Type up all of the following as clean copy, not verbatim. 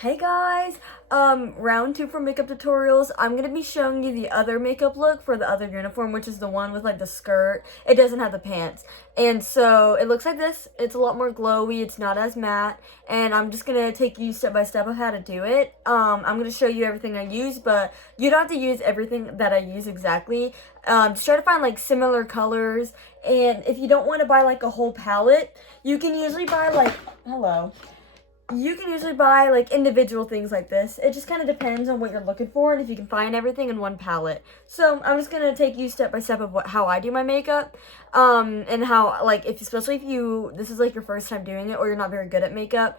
Hey guys, round two for makeup tutorials. I'm gonna be showing you the other makeup look for the other uniform, which is the one with like the skirt. It doesn't have the pants. And so it looks like this. It's a lot more glowy, it's not as matte, and I'm just gonna take you step by step of how to do it. I'm gonna show you everything I use, but you don't have to use everything that I use exactly. Just try to find like similar colors, and if you don't want to buy like a whole palette, you can usually buy like, hello. You can usually buy like individual things like this. It just kind of depends on what you're looking for and if you can find everything in one palette. So I'm just gonna take you step by step of how I do my makeup, and how like especially if this is like your first time doing it or you're not very good at makeup,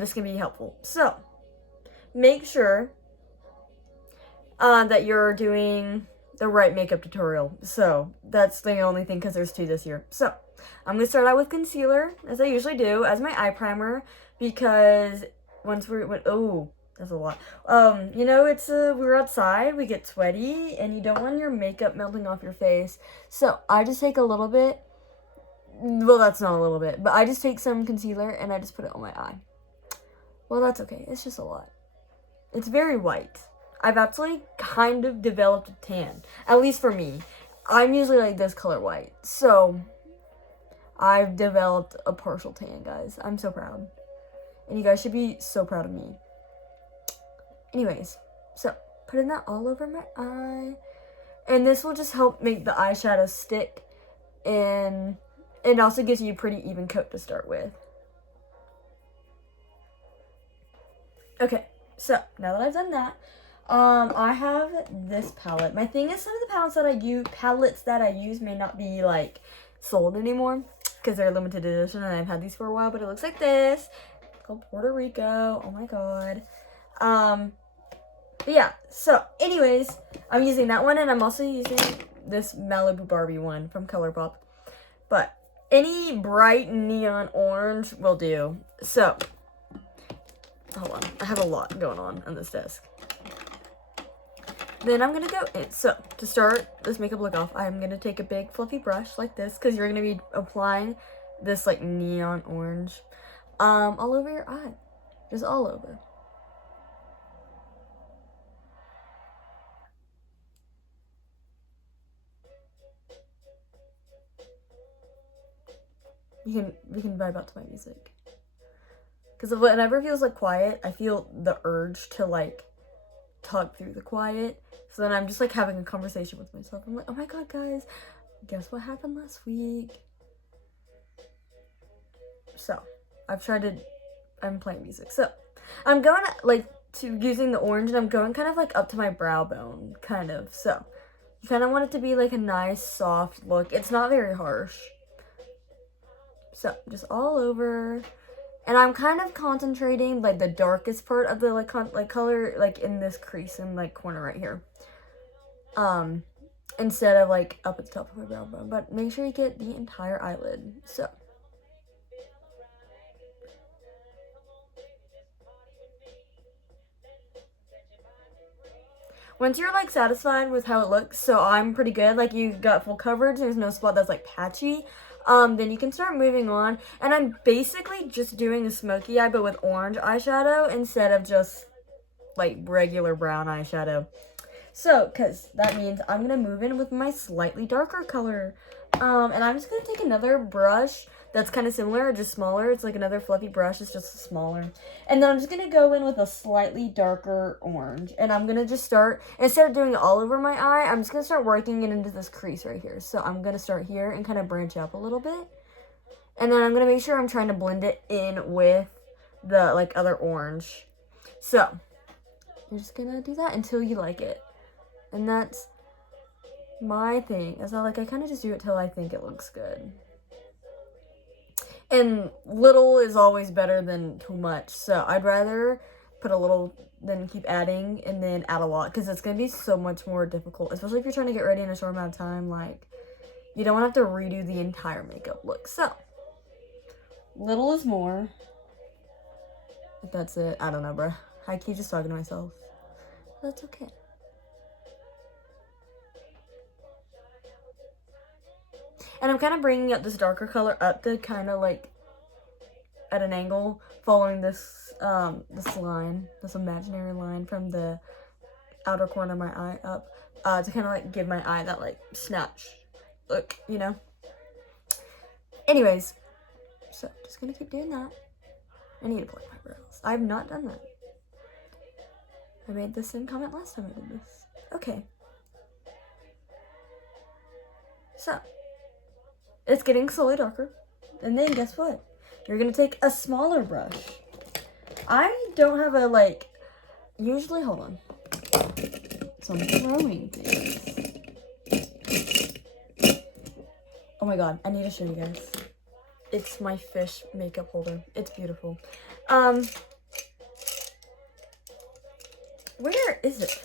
this can be helpful. So make sure that you're doing the right makeup tutorial. So that's the only thing because there's two this year. So I'm gonna start out with concealer as I usually do as my eye primer. Because once oh, that's a lot. It's we're outside, we get sweaty, and you don't want your makeup melting off your face. So I just take a little bit. Well, that's not a little bit, but I just take some concealer and I just put it on my eye. Well, that's okay. It's just a lot. It's very white. I've actually kind of developed a tan, at least for me. I'm usually like this color white, so I've developed a partial tan, guys. I'm so proud. And you guys should be so proud of me. Anyways, so putting that all over my eye. And this will just help make the eyeshadow stick. And it also gives you a pretty even coat to start with. Okay, so now that I've done that, I have this palette. My thing is some of the palettes that I use may not be like sold anymore because they're limited edition and I've had these for a while, but it looks like this. Called Puerto Rico. Oh my god. But yeah, so anyways, I'm using that one and I'm also using this Malibu Barbie one from ColourPop. But any bright neon orange will do. So, hold on. I have a lot going on this desk. Then I'm gonna go in. So, to start this makeup look off, I'm gonna take a big fluffy brush like this because you're gonna be applying this like neon orange all over your eye. Just all over. We can vibe out to my music. Because whenever it feels like quiet, I feel the urge to like talk through the quiet. So then I'm just like having a conversation with myself. I'm like, oh my god, guys, guess what happened last week? So I'm playing music. So I'm going like to using the orange and I'm going kind of like up to my brow bone, kind of. So you kind of want it to be like a nice soft look. It's not very harsh. So just all over. And I'm kind of concentrating like the darkest part of the like color like in this crease in like corner right here. Instead of like up at the top of my brow bone. But make sure you get the entire eyelid. So once you're like satisfied with how it looks, so I'm pretty good, like you got full coverage, there's no spot that's like patchy, then you can start moving on. And I'm basically just doing a smoky eye but with orange eyeshadow instead of just like regular brown eyeshadow. So, because that means I'm going to move in with my slightly darker color. And I'm just going to take another brush that's kind of similar, just smaller. It's like another fluffy brush, it's just smaller. And then I'm just going to go in with a slightly darker orange. And I'm going to just start, instead of doing it all over my eye, I'm just going to start working it into this crease right here. So I'm going to start here and kind of branch up a little bit. And then I'm going to make sure I'm trying to blend it in with the like other orange. So, I'm just going to do that until you like it. And that's my thing. It's not like I kind of just do it till I think it looks good. And little is always better than too much. So I'd rather put a little than keep adding and then add a lot. Because it's going to be so much more difficult. Especially if you're trying to get ready in a short amount of time. Like, you don't want to have to redo the entire makeup look. So, little is more. If that's it. I don't know, bro. I keep just talking to myself. That's okay. And I'm kind of bringing up this darker color up to kind of like at an angle, following this this line, this imaginary line from the outer corner of my eye up, to kind of like give my eye that like snatch look, you know? Anyways, so just gonna keep doing that. I need to plug my brows. I have not done that. I made this in comment last time I did this. Okay. So, it's getting slowly darker. And then guess what? You're gonna take a smaller brush. I don't have a like, usually, hold on. So I'm throwing things. Oh my god, I need to show you guys. It's my fish makeup holder. It's beautiful. Where is it?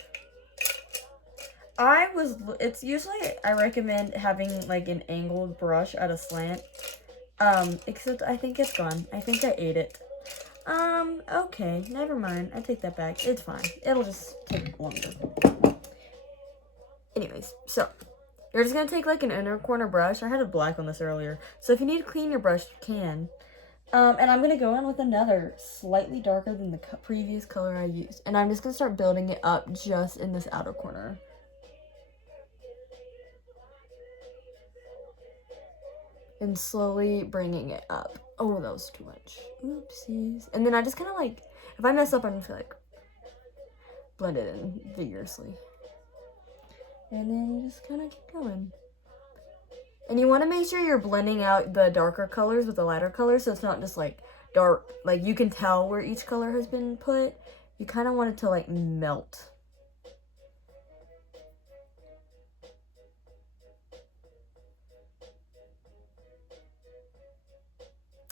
It's usually, I recommend having like an angled brush at a slant. Except I think it's gone. I think I ate it. Okay, never mind. I take that back. It's fine. It'll just take longer. Anyways, so you're just gonna take like an inner corner brush. I had a black on this earlier. So if you need to clean your brush, you can. And I'm gonna go in with another slightly darker than the previous color I used. And I'm just gonna start building it up just in this outer corner. And slowly bringing it up. Oh, that was too much. Oopsies. And then I just kind of like, if I mess up, I'm just like, blend it in vigorously. And then you just kind of keep going. And you want to make sure you're blending out the darker colors with the lighter colors, so it's not just like dark, like you can tell where each color has been put. You kind of want it to like melt.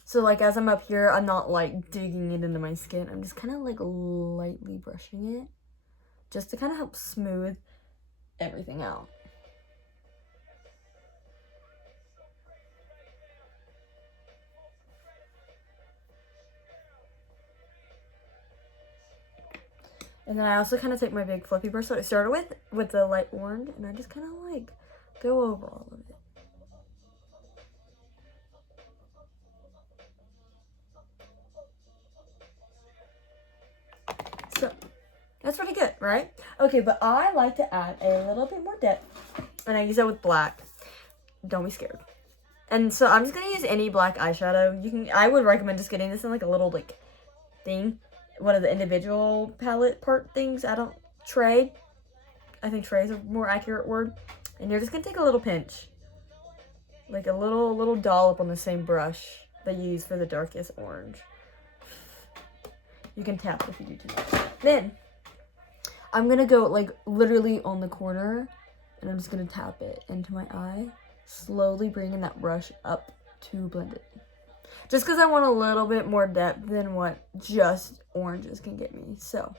So like as I'm up here, I'm not like digging it into my skin. I'm just kind of like lightly brushing it just to kind of help smooth everything out. And then I also kind of take my big fluffy brush. So I started with the light orange, and I just kind of like go over all of it. So that's pretty good, right? Okay, but I like to add a little bit more depth, and I use that with black. Don't be scared. And so I'm just gonna use any black eyeshadow. I would recommend just getting this in like a little like thing, one of the individual palette part things. Tray. I think tray is a more accurate word. And you're just gonna take a little pinch, like a little dollop on the same brush that you use for the darkest orange. You can tap if you do too much. Then I'm gonna go like literally on the corner, and I'm just gonna tap it into my eye, slowly bringing that brush up to blend it. Just because I want a little bit more depth than what just oranges can get me. So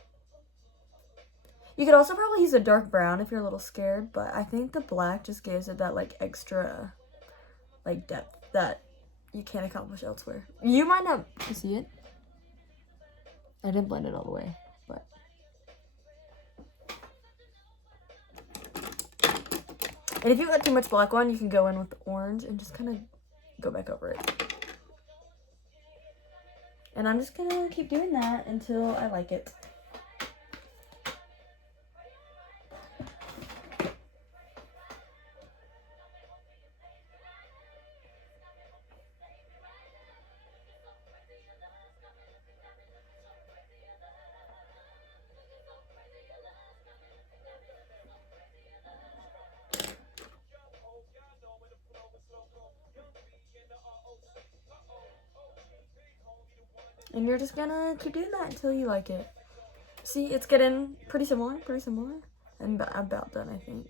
you could also probably use a dark brown if you're a little scared, but I think the black just gives it that like extra like depth that you can't accomplish elsewhere. You might not see it. I didn't blend it all the way, but. And if you got too much black on, you can go in with the orange and just kind of go back over it. And I'm just gonna keep doing that until I like it. And you're just gonna keep doing that until you like it. See, it's getting pretty similar. I'm about done, I think.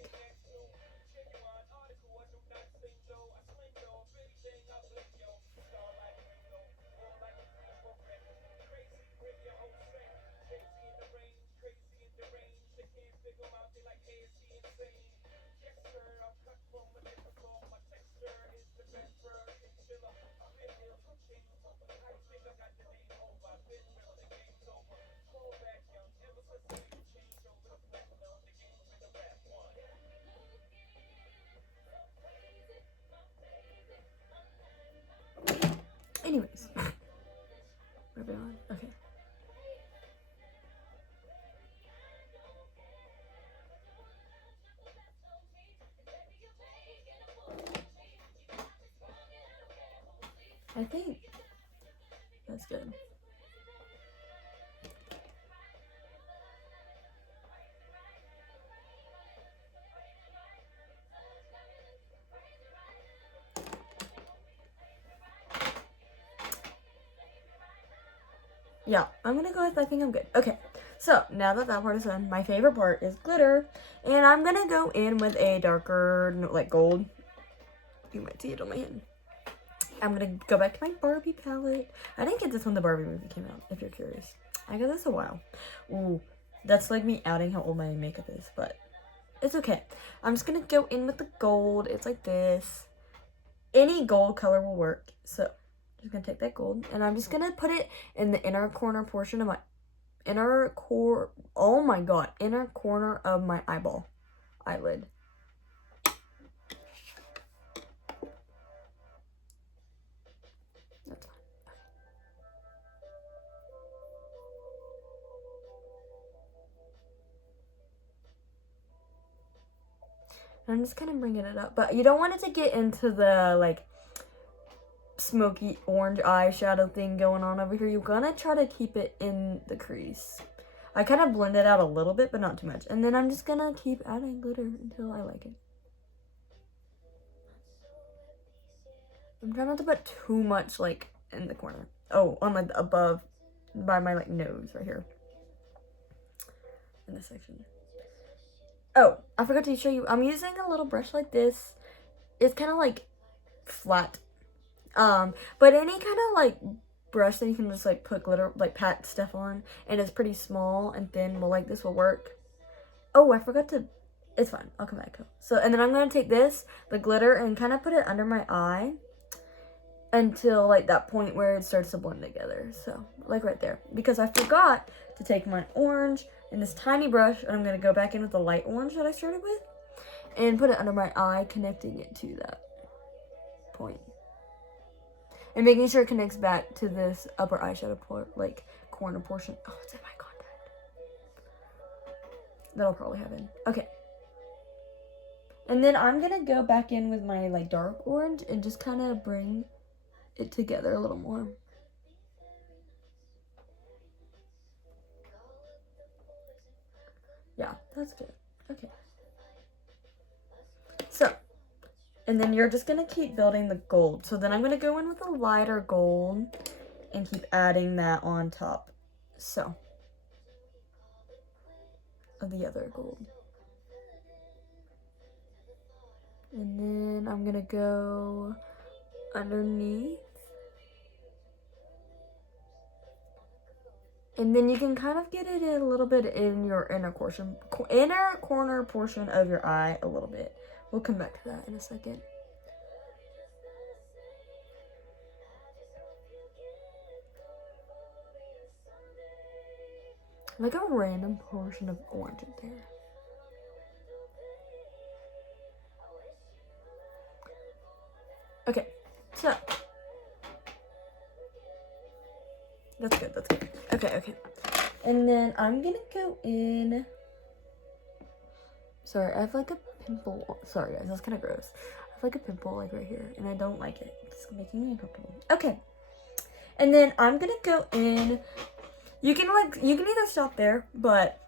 Anyways. Moving on. Okay. I think that's good. Yeah, I'm gonna go with, I think I'm good. Okay, so now that that part is done, my favorite part is glitter. And I'm gonna go in with a darker, like gold. You might see it on my hand. I'm gonna go back to my Barbie palette. I didn't get this when the Barbie movie came out, if you're curious. I got this a while. Ooh, that's like me outing how old my makeup is, but it's okay. I'm just gonna go in with the gold. It's like this. Any gold color will work. So, I'm just gonna take that gold, and I'm just gonna put it in the inner corner portion of my inner corner of my eyelid. That's fine. And I'm just kind of bringing it up, but you don't want it to get into the like smoky orange eyeshadow thing going on over here. You're gonna try to keep it in the crease. I kind of blend it out a little bit, but not too much. And then I'm just gonna keep adding glitter until I like it. I'm trying not to put too much like in the corner. Oh, on like above by my like nose right here. In this section. Oh, I forgot to show you. I'm using a little brush like this. It's kind of like flat. But any kind of like brush that you can just like put glitter, like pat stuff on, and it's pretty small and thin, well, like this will work. Oh, I forgot to, it's fine, I'll come back. So, and then I'm gonna take this, the glitter, and kind of put it under my eye until like that point where it starts to blend together. So, like right there. Because I forgot to take my orange and this tiny brush, and I'm gonna go back in with the light orange that I started with, and put it under my eye, connecting it to that point. And making sure it connects back to this upper eyeshadow corner portion. Oh, it's in my contact. That'll probably happen. Okay. And then I'm gonna go back in with my like dark orange and just kind of bring it together a little more. Yeah, that's good. Okay. So, and then you're just gonna keep building the gold. So then I'm gonna go in with a lighter gold and keep adding that on top. So, of the other gold. And then I'm gonna go underneath. And then you can kind of get it in a little bit in your inner corner portion of your eye a little bit. We'll come back to that in a second. Like a random portion of orange in there. Okay, so that's good, that's good. Okay. And then I'm gonna go in. Sorry, I have like a pimple. Sorry guys, that's kind of gross. I have like a pimple like right here, and I don't like it. It's making me uncomfortable. Okay. And then I'm gonna go in. You can either stop there, but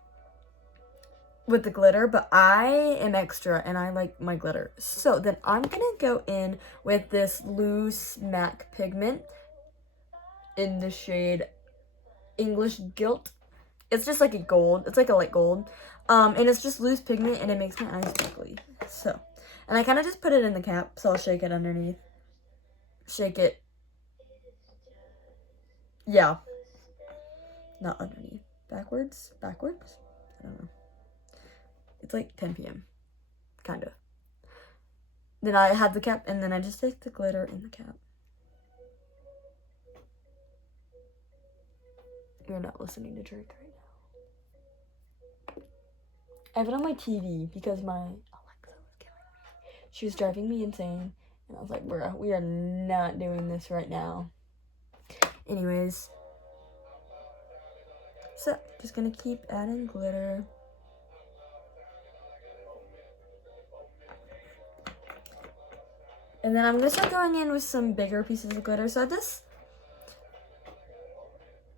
with the glitter, but I am extra and I like my glitter. So then I'm gonna go in with this loose MAC pigment in the shade English Gilt. It's just like a gold. It's like a light gold. And it's just loose pigment and it makes my eyes sparkly. So, and I kind of just put it in the cap, so I'll shake it underneath. Shake it. Yeah. Not underneath. Backwards? I don't know. It's like 10 p.m. Kind of. Then I have the cap, and then I just take the glitter in the cap. You're not listening to Drake right now. I have it on my TV because my Alexa was killing me. She was driving me insane, and I was like, bruh, we are not doing this right now. Anyways. So, just gonna keep adding glitter. And then I'm gonna start going in with some bigger pieces of glitter. So I have this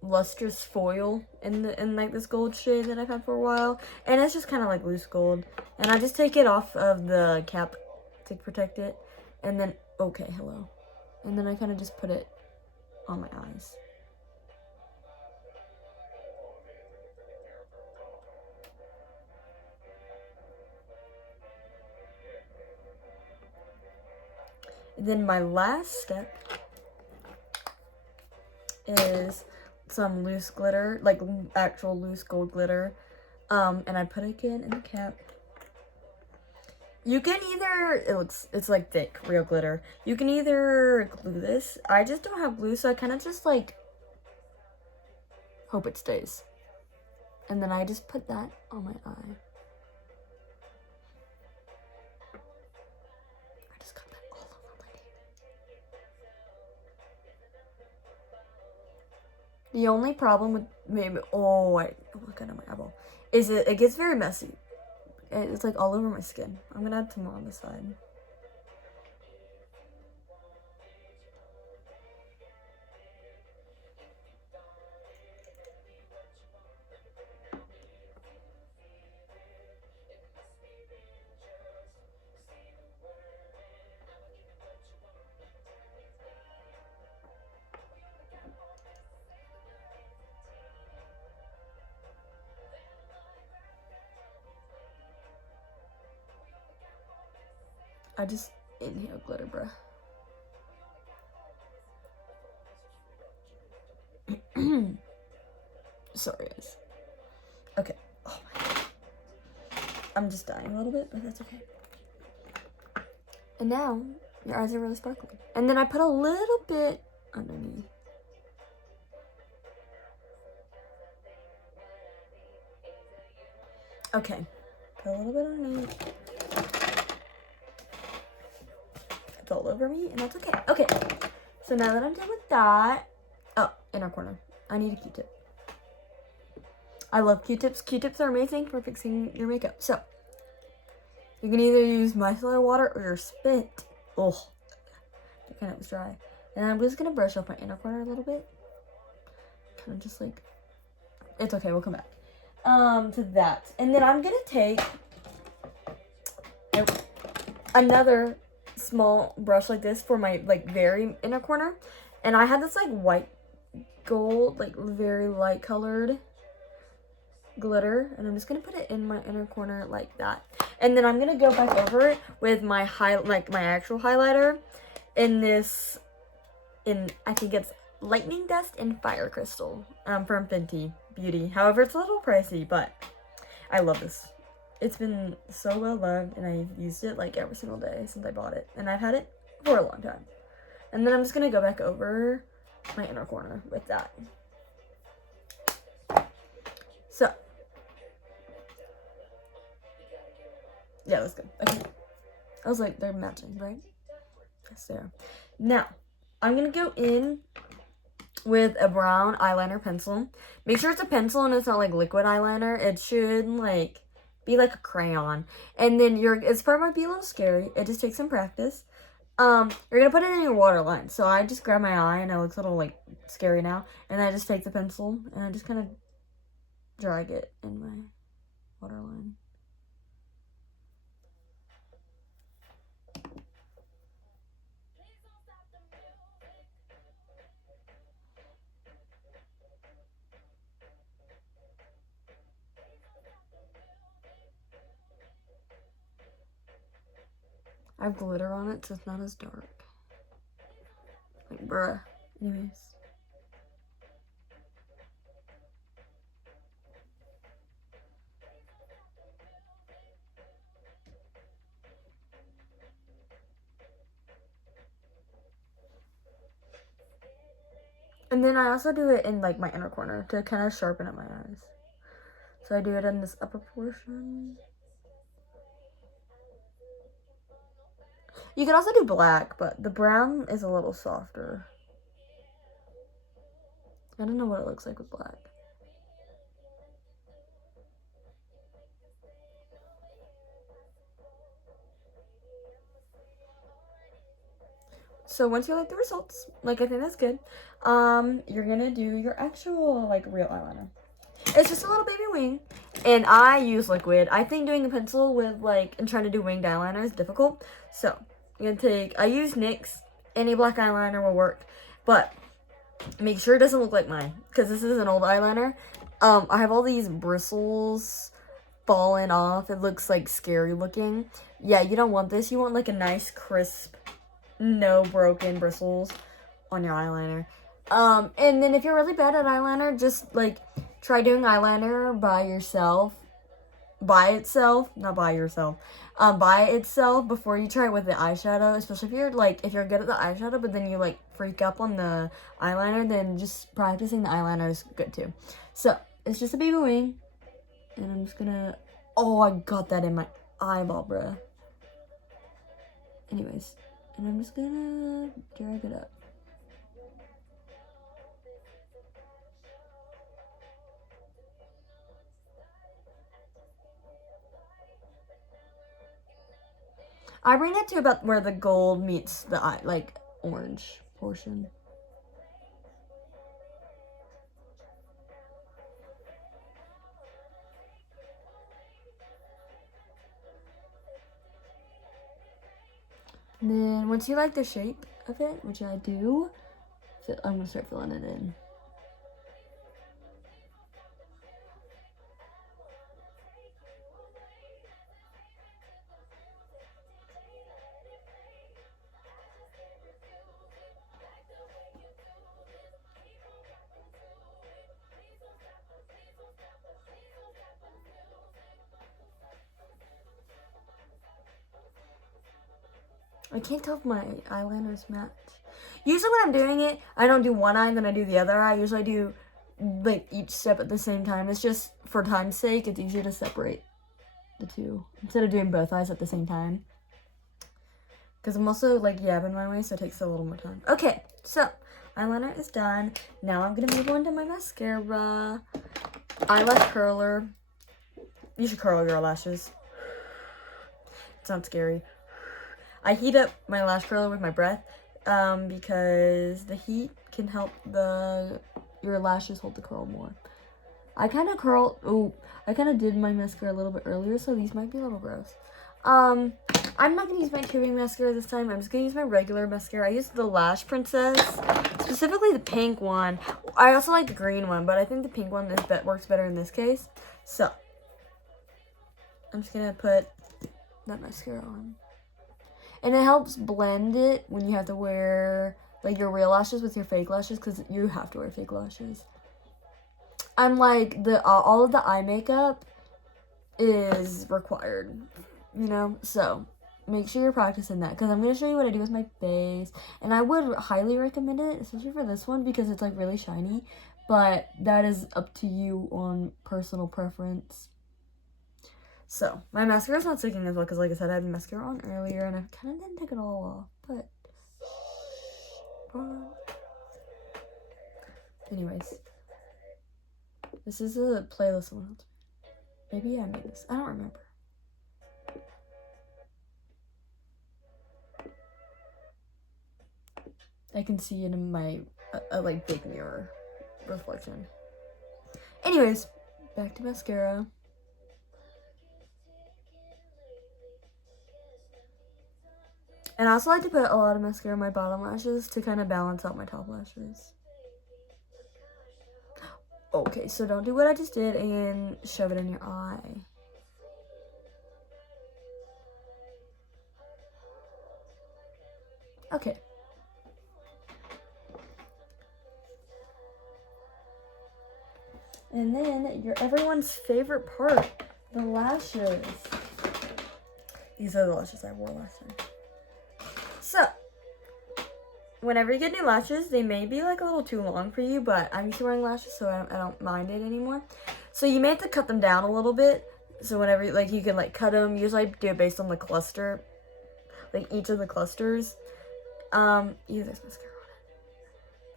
lustrous foil in like this gold shade that I've had for a while, and it's just kind of like loose gold, and I just take it off of the cap to protect it, and then okay, hello, and then I kind of just put it on my eyes. And then my last step is some loose glitter, like actual loose gold glitter, and I put it again in the cap. You can either, it's like thick, real glitter. You can either glue this. I just don't have glue, so I kind of just like hope it stays. And then I just put that on my eye. I just got that all over my knee. The only problem with maybe, oh, look at my eyeball, is it gets very messy. It's like all over my skin. I'm gonna add some more on the side. I just inhale glitter, bruh. Sorry, guys. Okay. Oh my God. I'm just dying a little bit, but that's okay. And now, your eyes are really sparkly. And then I put a little bit underneath. Okay. Put a little bit underneath. It's all over me, and that's okay. Okay. So now that I'm done with that, oh, inner corner. I need a Q-tip. I love Q-tips. Q-tips are amazing for fixing your makeup. So, you can either use micellar water or your spit. Oh, that kind of was dry. And I'm just going to brush off my inner corner a little bit. Kind of just like, it's okay, we'll come back. To that. And then I'm going to take another small brush like this for my like very inner corner. And I have this like white gold, like very light colored glitter, and I'm just gonna put it in my inner corner like that. And then I'm gonna go back over it with my my actual highlighter in this, I think it's Lightning Dust and Fire Crystal from Fenty Beauty. However, it's a little pricey, but I love this. It's been so well loved, and I've used it like every single day since I bought it, and I've had it for a long time. And then I'm just gonna go back over my inner corner with that. So yeah, that's good. Okay. I was like, they're matching, right? Yes, they are. Now, I'm going to go in with a brown eyeliner pencil. Make sure it's a pencil and it's not like liquid eyeliner. It should like be like a crayon. And then it's probably might be a little scary. It just takes some practice. You're going to put it in your waterline. So I just grab my eye and it looks a little like scary now. And I just take the pencil and I just kind of drag it in my waterline. I have glitter on it, so it's not as dark. Like, bruh. Anyways. And then I also do it in like my inner corner to kind of sharpen up my eyes. So I do it in this upper portion. You can also do black, but the brown is a little softer. I don't know what it looks like with black. So once you like the results, like I think that's good, you're gonna do your actual like real eyeliner. It's just a little baby wing, and I use liquid. I think doing a pencil with like and trying to do winged eyeliner is difficult. So I'm gonna take. I use NYX. Any black eyeliner will work, but make sure it doesn't look like mine because this is an old eyeliner. I have all these bristles falling off. It looks like scary looking. Yeah, you don't want this. You want like a nice crisp, no broken bristles on your eyeliner. And then if you're really bad at eyeliner, just like try doing eyeliner by yourself. By itself, not by yourself. By itself before you try it with the eyeshadow, especially if you're good at the eyeshadow, but then you like freak up on the eyeliner, then just practicing the eyeliner is good too. So it's just a baby wing, and I'm just gonna. Oh, I got that in my eyeball, bruh. Anyways, and I'm just gonna drag it up. I bring it to about where the gold meets the eye, like orange portion. And then once you like the shape of it, which I do, I'm gonna start filling it in. I can't tell if my eyeliners match. Usually when I'm doing it, I don't do one eye and then I do the other eye. Usually I do like each step at the same time. It's just for time's sake, it's easier to separate the two instead of doing both eyes at the same time. Because I'm also like yabbing my way, so it takes a little more time. Okay, so eyeliner is done. Now I'm gonna move on to my mascara. Eyelash curler. You should curl your lashes. It sounds scary. I heat up my lash curler with my breath because the heat can help your lashes hold the curl more. I kind of did my mascara a little bit earlier, so these might be a little gross. I'm not going to use my tubing mascara this time. I'm just going to use my regular mascara. I used the Lash Princess, specifically the pink one. I also like the green one, but I think the pink one works better in this case. So, I'm just going to put that mascara on. And it helps blend it when you have to wear like your real lashes with your fake lashes, because you have to wear fake lashes. I'm like all of the eye makeup is required, you know, so make sure you're practicing that, because I'm going to show you what I do with my face, and I would highly recommend it, especially for this one, because it's like really shiny, but that is up to you on personal preference. So, my mascara is not sticking as well because, like I said, I had mascara on earlier and I kind of didn't take it all off, but anyways, this is a playlist someone else made. Maybe I made this. I don't remember. I can see it in my like big mirror reflection. Anyways, back to mascara. And I also like to put a lot of mascara on my bottom lashes to kind of balance out my top lashes. Okay, so don't do what I just did and shove it in your eye. Okay. And then everyone's favorite part, the lashes. These are the lashes I wore last time. So, whenever you get new lashes, they may be like a little too long for you, but I'm used to wearing lashes, so I don't mind it anymore. So you may have to cut them down a little bit. So whenever you can like cut them, usually I do it based on the cluster, like each of the clusters. There's mascara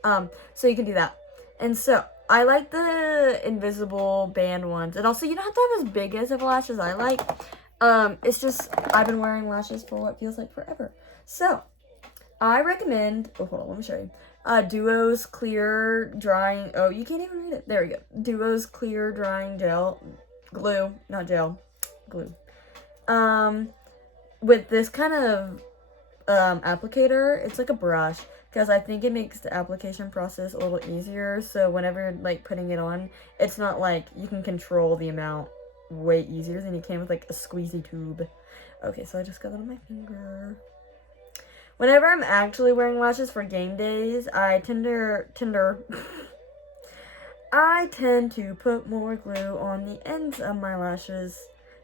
on it. So you can do that. And so I like the invisible band ones, and also you don't have to have as big as of lashes I like. It's just I've been wearing lashes for what feels like forever. So, I recommend, oh, hold on, let me show you. Duo's Clear Drying, oh, you can't even read it. There we go. Duo's Clear Drying Gel, glue, not gel, glue. With this kind of applicator, it's like a brush, because I think it makes the application process a little easier. So whenever you're like putting it on, it's not like you can control the amount way easier than you can with like a squeezy tube. Okay, so I just got that on my finger. Whenever I'm actually wearing lashes for game days, I tend to put more glue on the ends of my lashes,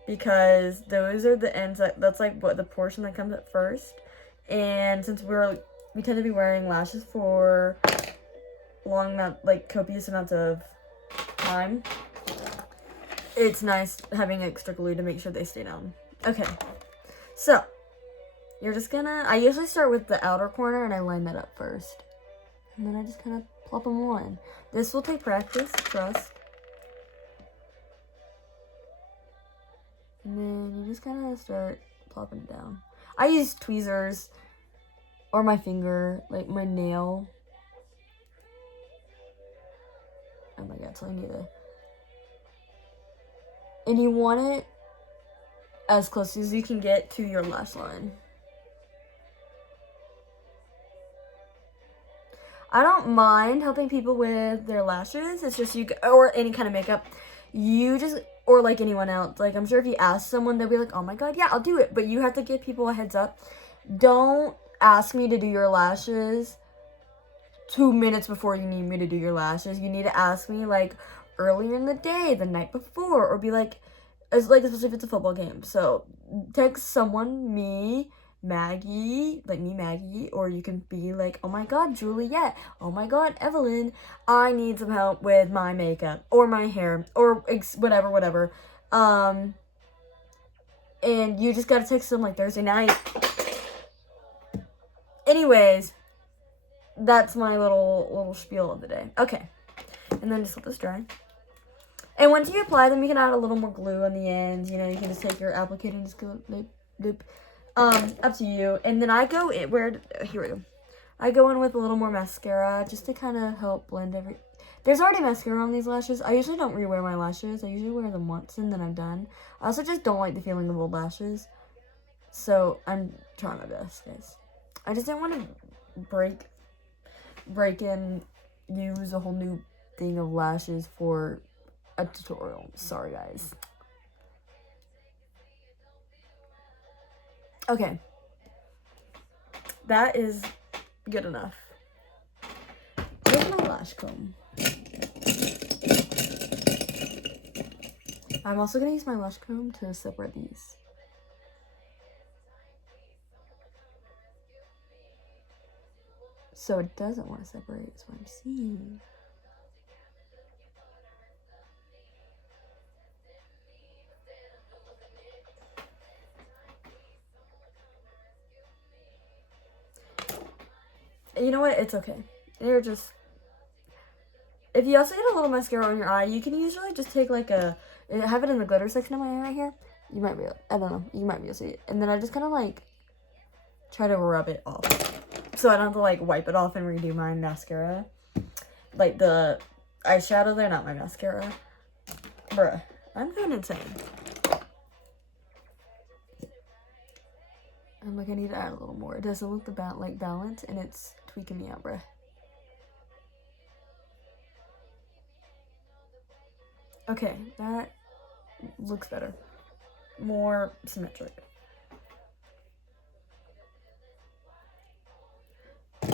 because those are the ends that's like what the portion that comes up first. And since we tend to be wearing lashes for copious amounts of time, it's nice having extra glue to make sure they stay down. Okay, so you're just gonna, I usually start with the outer corner and I line that up first. And then I just kind of plop them on. This will take practice, trust. And then you just kind of start plopping it down. I use tweezers or my finger, like my nail. Oh my god, so I need to. And you want it as close as you can get to your lash line. I don't mind helping people with their lashes. It's just or any kind of makeup. Or like anyone else. Like, I'm sure if you ask someone, they'll be like, oh my god, yeah, I'll do it. But you have to give people a heads up. Don't ask me to do your lashes 2 minutes before you need me to do your lashes. You need to ask me, like, earlier in the day, the night before. Or be like, especially if it's a football game. So, text someone, Maggie, or you can be like, oh my god, Juliet, oh my god, Evelyn, I need some help with my makeup, or my hair, or whatever, and you just gotta text them like Thursday night. Anyways, that's my little spiel of the day. Okay, and then just let this dry. And once you apply them, you can add a little more glue on the ends. You know, you can just take your applicator and just go loop. Up to you. And then I go in, here we go. I go in with a little more mascara just to kind of help blend there's already mascara on these lashes. I usually don't rewear my lashes. I usually wear them once and then I'm done. I also just don't like the feeling of old lashes. So I'm trying my best, guys. I just didn't want to break and use a whole new thing of lashes for a tutorial. Sorry, guys. Okay, that is good enough. Here's my lash comb. I'm also going to use my lash comb to separate these. So it doesn't want to separate, is what I'm seeing. You know what? It's okay. If you also get a little mascara on your eye, you can usually just take like I have it in the glitter section of my eye right here. You might be able, I don't know, you might be able to see it. And then I just kind of like try to rub it off. So I don't have to like wipe it off and redo my mascara. Like the eyeshadow there, not my mascara. Bruh, I'm going insane. I'm like, I need to add a little more. It doesn't look balanced, and it's tweaking me out, bruh. Okay, that looks better. More symmetric.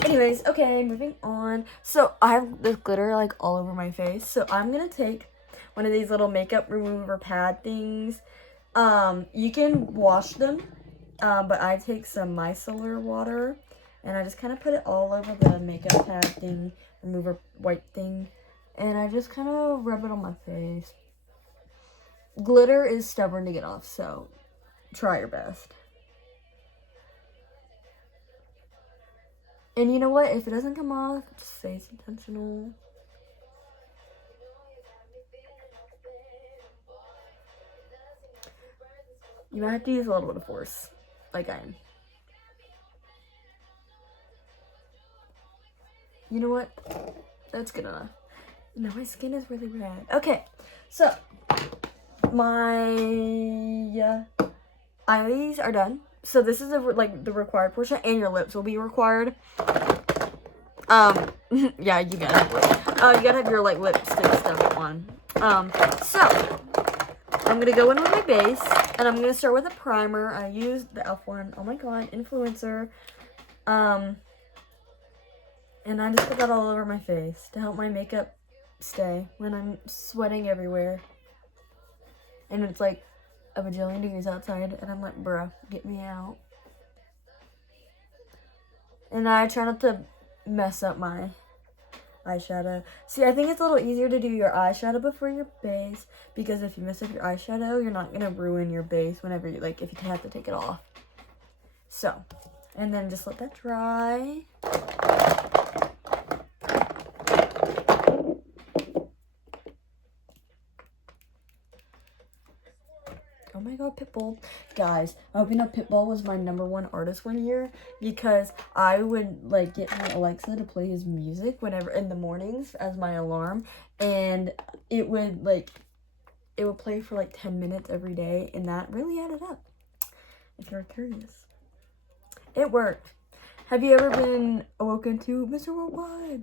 Anyways, okay, moving on. So I have this glitter like all over my face. So I'm gonna take one of these little makeup remover pad things. You can wash them. But I take some micellar water and I just kind of put it all over the makeup pad thing, remover white thing, and I just kind of rub it on my face. Glitter is stubborn to get off, so try your best. And you know what? If it doesn't come off, just say it's intentional. You might have to use a little bit of force, like I am. You know what? That's good enough. No, my skin is really red. Okay, so my eyes are done. So this is like the required portion, and your lips will be required. Yeah, you gotta have your like lipstick stuff on. So I'm gonna go in with my base, and I'm gonna start with a primer. I used the e.l.f. one. Oh my god, influencer. And I just put that all over my face to help my makeup stay when I'm sweating everywhere. And it's like a bajillion degrees outside, and I'm like, bruh, get me out. And I try not to mess up my eyeshadow. See, I think it's a little easier to do your eyeshadow before your base, because if you mess up your eyeshadow, you're not gonna ruin your base whenever you, like, if you have to take it off. So, and then just let that dry. Oh my god, Pitbull. Guys, I hope you know Pitbull was my #1 artist one year, because I would like get my Alexa to play his music whenever in the mornings as my alarm, and it would play for like 10 minutes every day, and that really added up. If you're curious. It worked. Have you ever been awoken to Mr. Worldwide?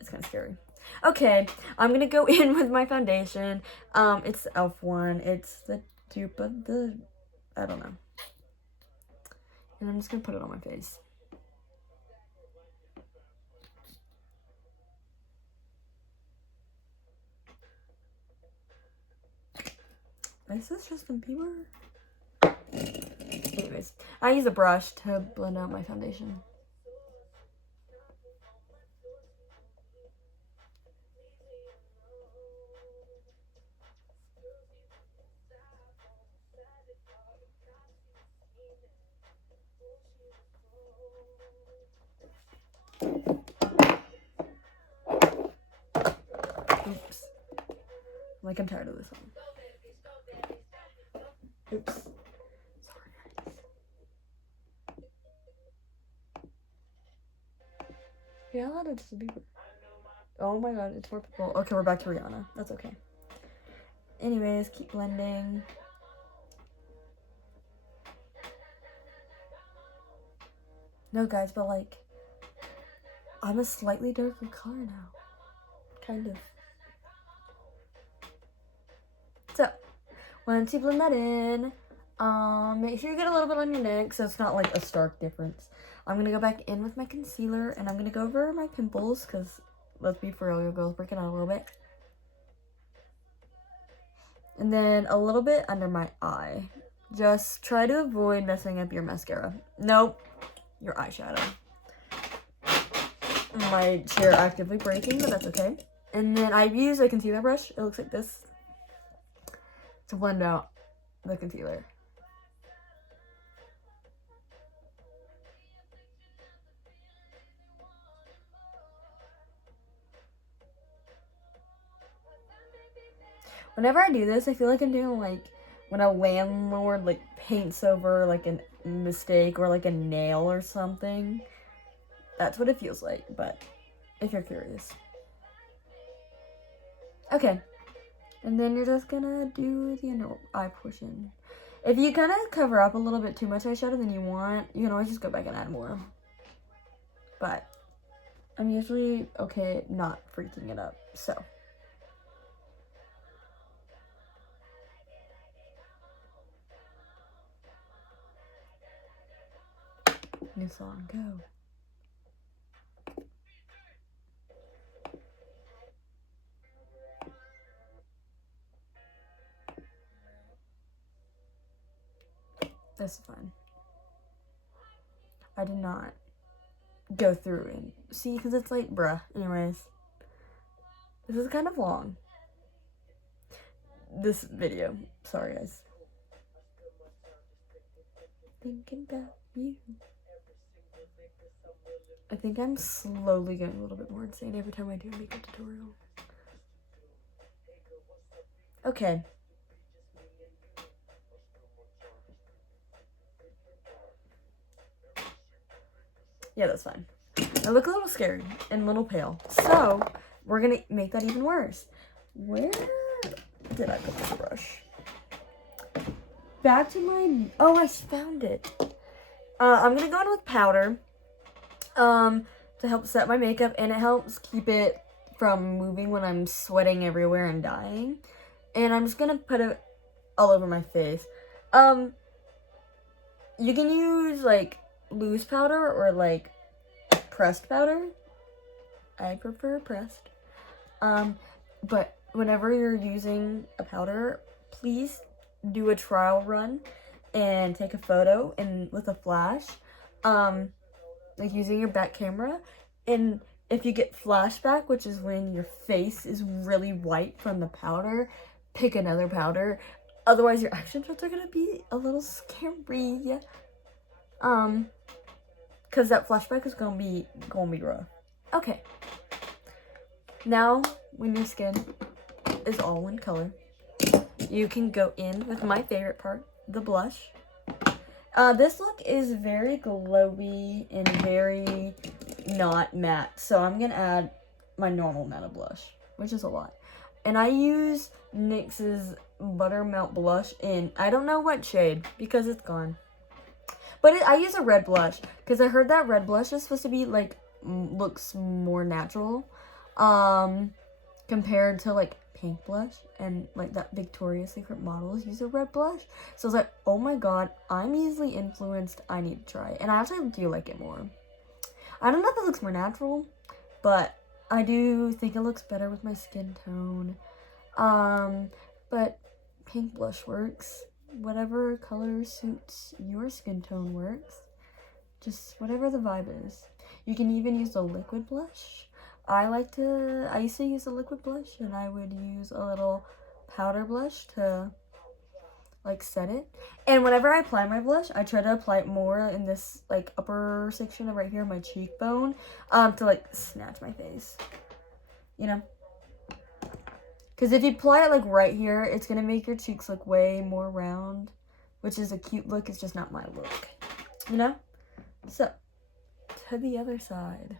It's kind of scary. Okay, I'm gonna go in with my foundation. It's the e.l.f. one. It's the dupe of the, I don't know. And I'm just gonna put it on my face. Is this Justin Bieber? Anyways, I use a brush to blend out my foundation. Oops. Like, I'm tired of this one. Oops. Sorry, guys. Yeah, I just be. Oh my god, it's more people. Okay, we're back to Rihanna. That's okay. Anyways, keep blending. No, guys, but like, I'm a slightly darker color now. Kind of. So, once you blend that in, make sure you get a little bit on your neck so it's not like a stark difference. I'm gonna go back in with my concealer, and I'm gonna go over my pimples, because let's be for real, your girl's breaking out a little bit. And then a little bit under my eye. Just try to avoid messing up your mascara. Nope, your eyeshadow. My chair actively breaking, but that's okay. And then I use a concealer brush. It looks like this to blend out the concealer. Whenever I do this, I feel like I'm doing like when a landlord like paints over like a mistake or like a nail or something. That's what it feels like, but if you're curious. Okay. And then you're just gonna do the under eye portion. If you kind of cover up a little bit too much eyeshadow than you want, you can always just go back and add more. But I'm usually okay not freaking it up, so. New song, go. That's fine. I did not go through and see, because it's like, bruh. Anyways, this is kind of long. This video. Sorry, guys. Thinking about you. I think I'm slowly getting a little bit more insane every time I do a makeup tutorial. Okay. Yeah, that's fine. I look a little scary and a little pale. So, we're gonna make that even worse. Where did I put this brush? Back to my, oh, I found it. I'm gonna go in with powder to help set my makeup, and it helps keep it from moving when I'm sweating everywhere and dying. And I'm just gonna put it all over my face. You can use like loose powder or like pressed powder. I prefer pressed. But whenever you're using a powder, please do a trial run and take a photo and with a flash, like using your back camera. And if you get flashback, which is when your face is really white from the powder, pick another powder. Otherwise, your action shots are gonna be a little scary. Cause that flashback is gonna be rough. Okay. Now, when your skin is all one color, you can go in with my favorite part, the blush. This look is very glowy and very not matte, so I'm gonna add my normal amount of blush, which is a lot. And I use NYX's Buttermelt blush in, I don't know what shade, because it's gone. But I use a red blush, because I heard that red blush is supposed to be, like, looks more natural, compared to, like, pink blush, and, like, that Victoria's Secret models use a red blush. So I was like, oh my god, I'm easily influenced, I need to try it. And I actually do like it more. I don't know if it looks more natural, but I do think it looks better with my skin tone. But pink blush works. Whatever color suits your skin tone works. Just whatever the vibe is. You can even use a liquid blush. I used to use a liquid blush, and I would use a little powder blush to like set it. And whenever I apply my blush, I try to apply it more in this like upper section of right here, my cheekbone, to like snatch my face, you know? Because if you apply it like right here, it's gonna make your cheeks look way more round, which is a cute look. It's just not my look, you know? So, to the other side.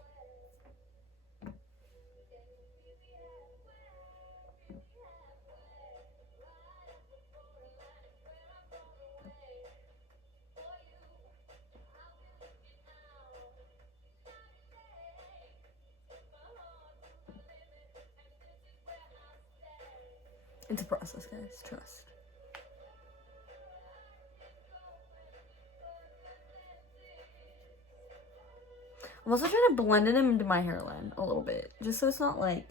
It's a process, guys. Trust. I'm also trying to blend it into my hairline a little bit, just so it's not like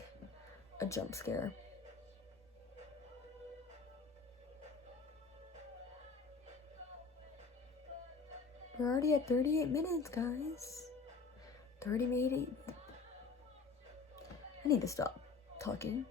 a jump scare. We're already at 38 minutes, guys. 30 maybe. I need to stop talking.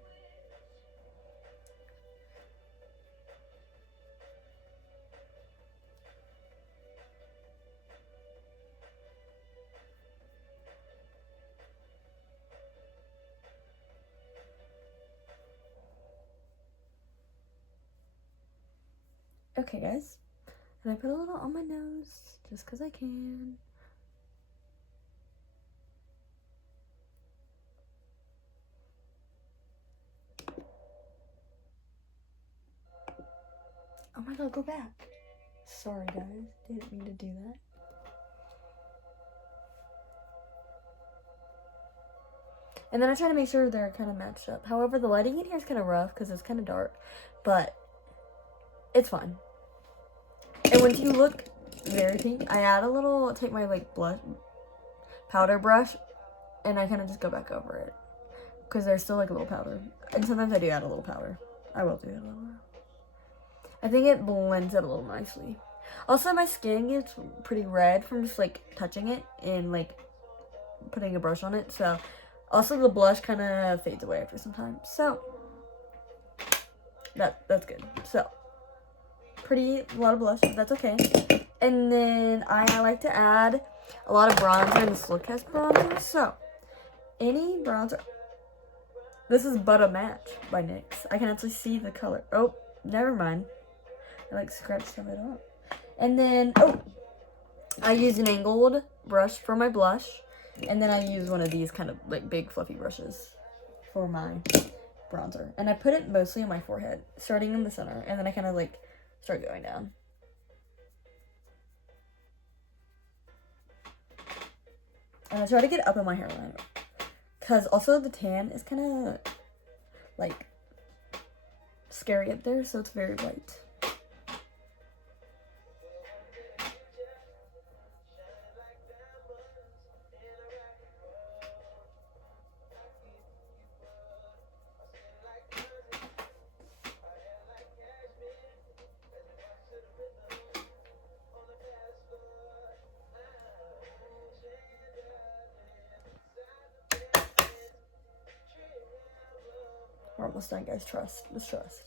Okay, guys, and I put a little on my nose, just because I can. Oh my god, go back. Sorry, guys, didn't mean to do that. And then I try to make sure they're kind of matched up. However, the lighting in here is kind of rough, because it's kind of dark, but it's fine. And once you look very pink, I add a little, take my like blush, powder brush, and I kind of just go back over it. Because there's still like a little powder. And sometimes I do add a little powder. I will do it a little. I think it blends it a little nicely. Also, my skin gets pretty red from just like touching it and like putting a brush on it. So, also the blush kind of fades away after some time. So, that's good. So, a lot of blush, but that's okay. And then I like to add a lot of bronzer, and this look has bronzer. So, any bronzer. This is But a Match by NYX. I can actually see the color. Oh, never mind. I like scratched some of it up. And then, I use an angled brush for my blush. And then I use one of these kind of like big fluffy brushes for my bronzer. And I put it mostly on my forehead, starting in the center, and then I kind of like start going down. And I try to get up in my hairline. Because also the tan is kind of like scary up there, so it's very white. We're almost done, guys. Trust. Just trust.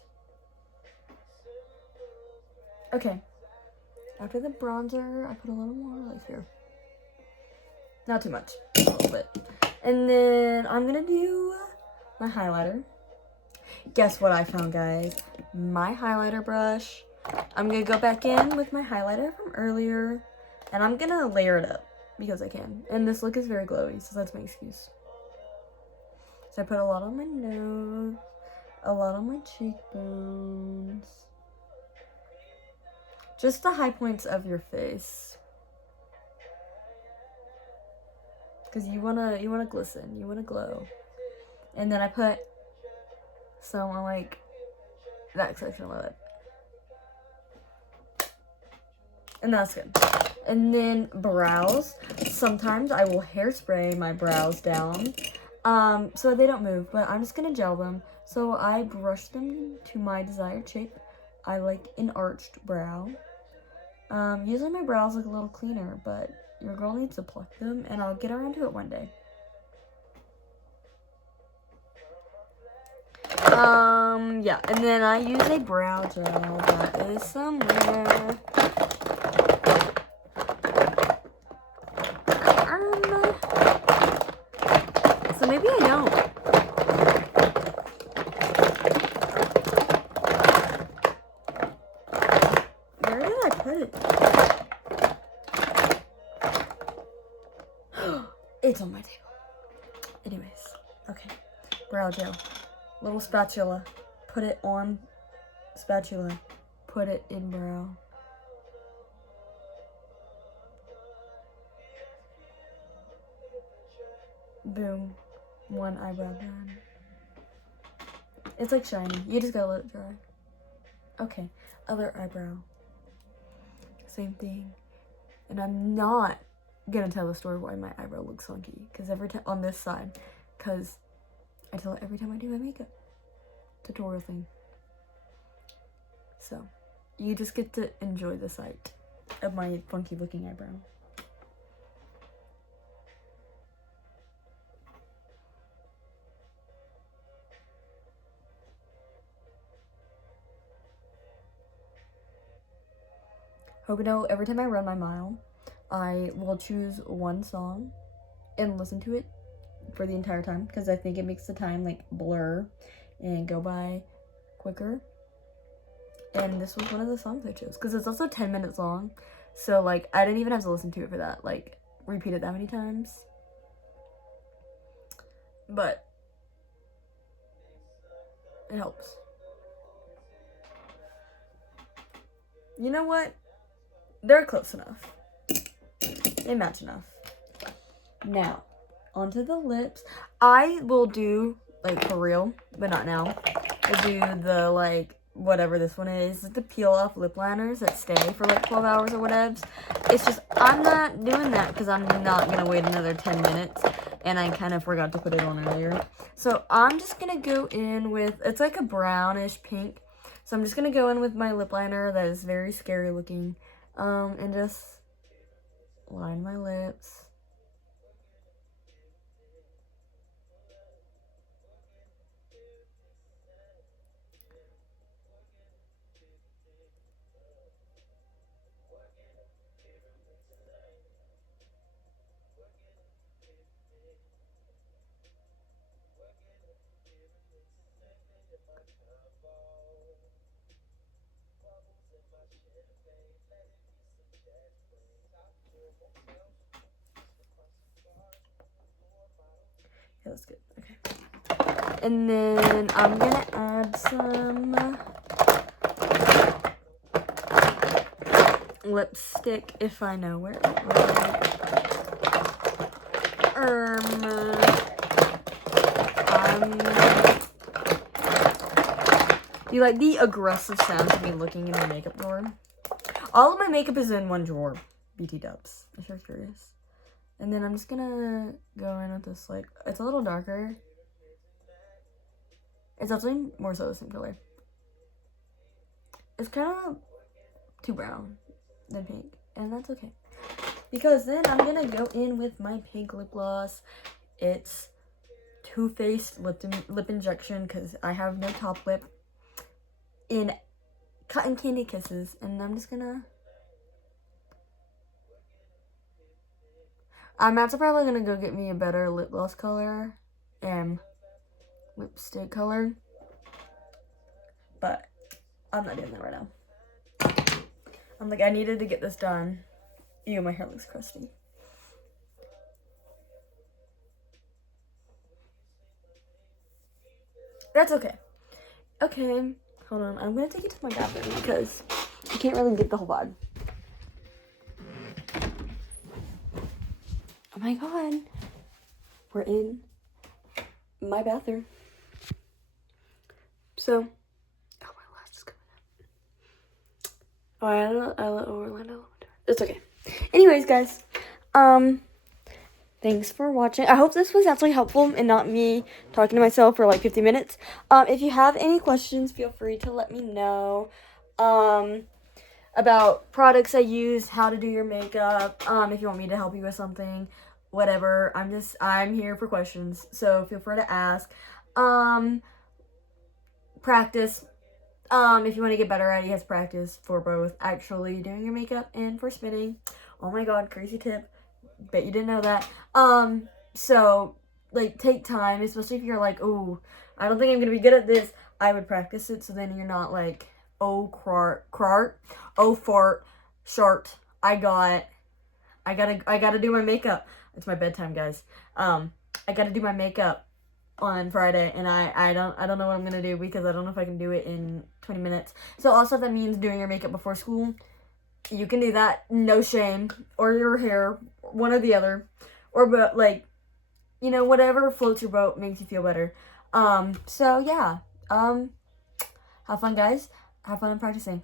Okay. After the bronzer, I put a little more like here. Not too much. A little bit. And then I'm going to do my highlighter. Guess what I found, guys? My highlighter brush. I'm going to go back in with my highlighter from earlier. And I'm going to layer it up because I can. And this look is very glowy, so that's my excuse. So I put a lot on my nose, a lot on my cheekbones. Just the high points of your face. Because you wanna glisten, you wanna glow. And then I put some on like that section of my lip. And that's good. And then brows. Sometimes I will hairspray my brows down. So they don't move, but I'm just gonna gel them. So I brush them to my desired shape. I like an arched brow. Usually my brows look a little cleaner, but your girl needs to pluck them, and I'll get around to it one day. Yeah, and then I use a brow gel that is somewhere. So maybe I don't. Where did I put it? It's on my table. Anyways, okay. Brow gel. Little spatula. Put it on spatula. Put it in brow. Boom. One eyebrow done. It's like shiny. You just gotta let it dry. Okay. Other eyebrow. Same thing. And I'm not gonna tell the story why my eyebrow looks funky. Because every time on this side. Because I tell it every time I do my makeup. Tutorial thing. So, you just get to enjoy the sight of my funky looking eyebrow. Hokuto, every time I run my mile, I will choose one song and listen to it for the entire time because I think it makes the time like blur and go by quicker. And this was one of the songs I chose because it's also 10 minutes long, so like I didn't even have to listen to it for that, like repeat it that many times. But it helps. You know what? They're close enough. They match enough. Now, onto the lips. I will do, like, for real, but not now. We'll do the, like, whatever this one is. The peel off lip liners that stay for, like, 12 hours or whatevs. It's just, I'm not doing that because I'm not going to wait another 10 minutes. And I kind of forgot to put it on earlier. So, I'm just going to go in with, it's like a brownish pink. So, I'm just going to go in with my lip liner that is very scary looking. And just line my lips. that's good. Okay. And then I'm gonna add some lipstick if I know where. You like the aggressive sounds of me looking in my makeup drawer? All of my makeup is in one drawer. BT dubs, if you're curious. And then I'm just gonna go in with this, like, it's a little darker. It's actually more so the same color. It's kind of too brown than pink, and that's okay. Because then I'm gonna go in with my pink lip gloss. It's Too Faced lip injection because I have no top lip in Cotton Candy Kisses, and I'm just gonna. I'm also probably gonna go get me a better lip gloss color and lipstick color, but I'm not doing that right now. I'm like, I needed to get this done. Ew, my hair looks crusty. That's okay. Okay, hold on. I'm gonna take it to my bathroom because I can't really get the whole vibe. Oh my god. We're in my bathroom. So, oh, my lash is coming up. Oh, I don't know. I let Orlando. It's okay. Anyways, guys, thanks for watching. I hope this was actually helpful and not me talking to myself for like 50 minutes. If you have any questions, feel free to let me know. About products I use, how to do your makeup, if you want me to help you with something, whatever. I'm here for questions, so feel free to ask. Practice. If you want to get better at it, yes, practice for both actually doing your makeup and for spinning. Oh my god, crazy tip. Bet you didn't know that. So, like, take time, especially if you're like, oh, I don't think I'm gonna be good at this. I would practice it so then you're not like, oh, fart, short, I gotta do my makeup. It's my bedtime, guys. I gotta do my makeup on Friday, and I don't know what I'm gonna do because I don't know if I can do it in 20 minutes. So also if that means doing your makeup before school, you can do that, no shame, or your hair, one or the other, or but like, you know, whatever floats your boat makes you feel better. So yeah, have fun, guys. Have fun practicing.